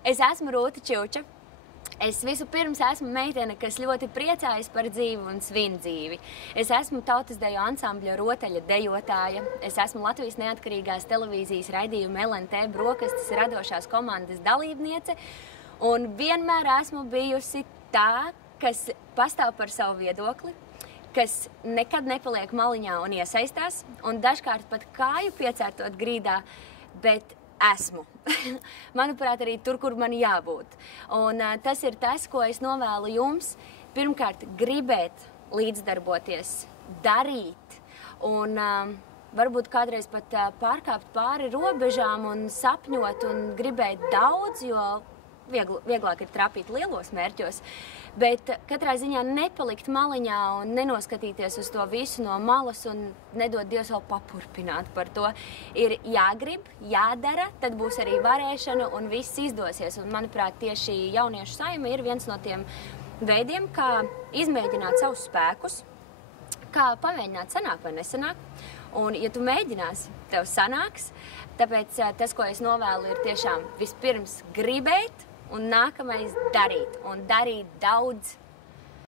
Es esmu Rūta Čilča. Es vispirms esmu meitene, kas ļoti priecājas par dzīvi un svin dzīvi. Es esmu tautas deju ansambļa Rotaļa dejotāja. Es esmu Latvijas neatkarīgās televīzijas raidījuma LNT brokastis radošās komandas dalībniece. Un vienmēr esmu bijusi tā, kas pastāv par savu viedokli, kas nekad nepaliek maliņā un iesaistās, un dažkārt pat kāju piecērtot grīdā, bet esmu. Manuprāt, arī tur, kur man jābūt. Un tas ir tas, ko es novēlu jums. Pirmkārt, gribēt līdzdarboties, darīt un varbūt kādreiz pat pārkāpt pāri robežām un sapņot un gribēt daudz, jo vieglāk ir trapīt lielos mērķos. Bet katrā ziņā nepalikt maliņā un nenoskatīties uz to visu no malas un nedot Dievs vēl papurpināt par to. Ir jāgrib, jādara, tad būs arī varēšana un viss izdosies. Un, manuprāt, tieši jauniešu saima ir viens no tiem veidiem, kā izmēģināt savus spēkus, kā pamēģināt sanāk vai nesanāk. Un, ja tu mēģināsi, tev sanāks. Tāpēc tas, ko es novēlu, ir tiešām vispirms gribēt, un nākamais darīt, un darīt daudz